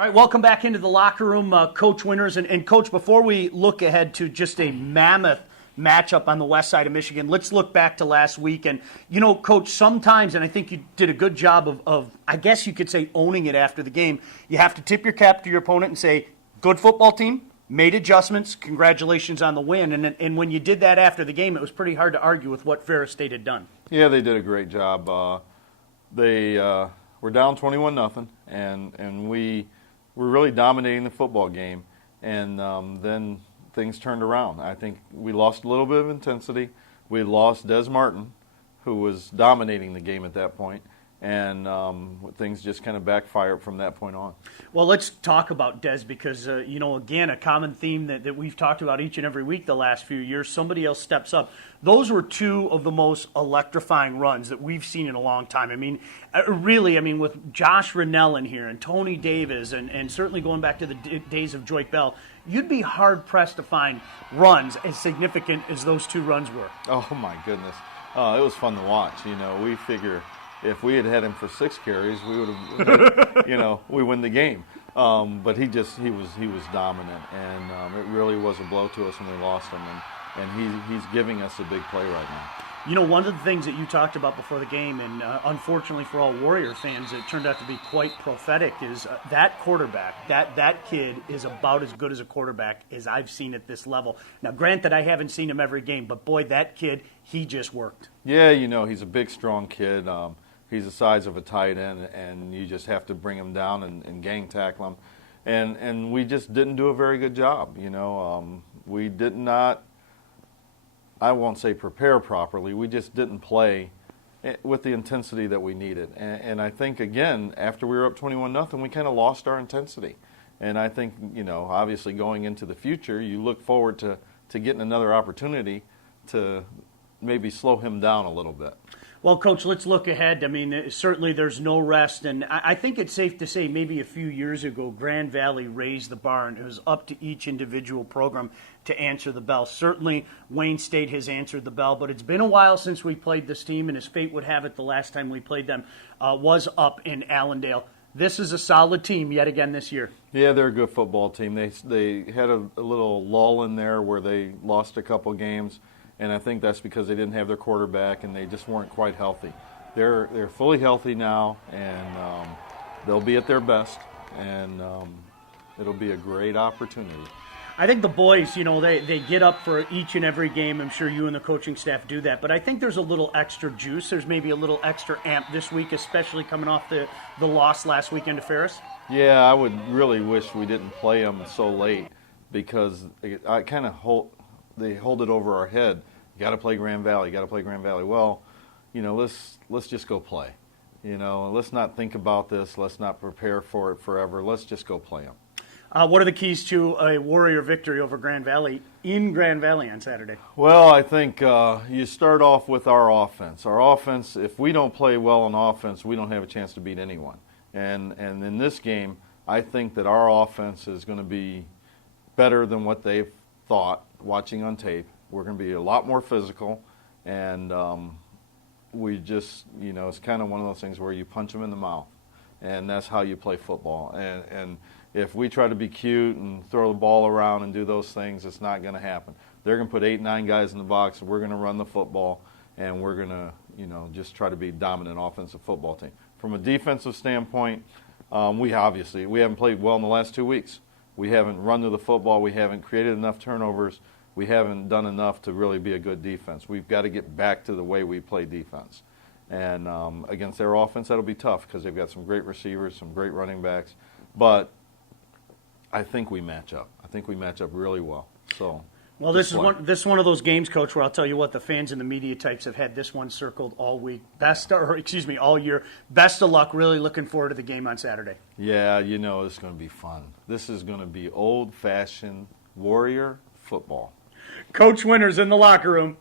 All right, welcome back into the locker room, Coach Winters. And Coach, before we look ahead to just a mammoth matchup on the west side of Michigan, let's look back to last week. And, you know, Coach, sometimes, and I think you did a good job of I guess you could say, owning it after the game, you have to tip your cap to your opponent and say, good football team, made adjustments, congratulations on the win. And when you did that after the game, it was pretty hard to argue with what Ferris State had done. Yeah, they did a great job. They were down 21-0, and we were really dominating the football game. And then things turned around. I think we lost a little bit of intensity. We lost Des Martin, who was dominating the game at that point. And things just kind of backfired from that point on. Well, let's talk about Des because, again, a common theme that we've talked about each and every week the last few years, somebody else steps up. Those were two of the most electrifying runs that we've seen in a long time. I mean, with Josh Rennell in here and Tony Davis and certainly going back to the days of Joyke Bell, you'd be hard-pressed to find runs as significant as those two runs were. Oh, my goodness. It was fun to watch. We figure if we had had him for 6 carries, we would have, we win the game. But he was dominant, and it really was a blow to us when we lost him. And he's giving us a big play right now. One of the things that you talked about before the game, and unfortunately for all Warrior fans, it turned out to be quite prophetic, is that quarterback, that kid is about as good as a quarterback as I've seen at this level. Now, granted, I haven't seen him every game, but boy, that kid, he just worked. Yeah, he's a big, strong kid. He's the size of a tight end, and you just have to bring him down and gang tackle him. And we just didn't do a very good job. We did not, I won't say prepare properly, we just didn't play with the intensity that we needed. And I think, again, after we were up 21-0, we kind of lost our intensity. And I think, obviously going into the future, you look forward to getting another opportunity to maybe slow him down a little bit. Well, Coach, let's look ahead. I mean, certainly there's no rest, and I think it's safe to say maybe a few years ago, Grand Valley raised the bar, and it was up to each individual program to answer the bell. Certainly, Wayne State has answered the bell, but it's been a while since we played this team, and as fate would have it, the last time we played them was up in Allendale. This is a solid team yet again this year. Yeah, they're a good football team. They had a little lull in there where they lost a couple games. And I think that's because they didn't have their quarterback and they just weren't quite healthy. They're fully healthy now, and they'll be at their best, and it'll be a great opportunity. I think the boys, they get up for each and every game. I'm sure you and the coaching staff do that. But I think there's a little extra juice. There's maybe a little extra amp this week, especially coming off the loss last weekend to Ferris. Yeah, I would really wish we didn't play them so late because I kind of they hold it over our head. You got to play Grand Valley. Well, let's just go play. Let's not think about this. Let's not prepare for it forever. Let's just go play them. What are the keys to a Warrior victory over Grand Valley in Grand Valley on Saturday? Well, I think you start off with our offense. Our offense, if we don't play well on offense, we don't have a chance to beat anyone. And in this game, I think that our offense is going to be better than what they've thought watching on tape. We're going to be a lot more physical, and we just, it's kind of one of those things where you punch them in the mouth, and that's how you play football. And if we try to be cute and throw the ball around and do those things, it's not going to happen. They're going to put 8, 9 guys in the box, and we're going to run the football, and we're going to, just try to be a dominant offensive football team. From a defensive standpoint, we haven't played well in the last 2 weeks. We haven't run to the football. We haven't created enough turnovers. We haven't done enough to really be a good defense. We've got to get back to the way we play defense. And against their offense, that'll be tough because they've got some great receivers, some great running backs. But I think we match up. I think we match up really well. So, well, this is one of those games, Coach, where I'll tell you what, the fans and the media types have had this one circled all week. All year. Best of luck. Really looking forward to the game on Saturday. Yeah, it's going to be fun. This is going to be old-fashioned Warrior football. Coach Winters in the locker room.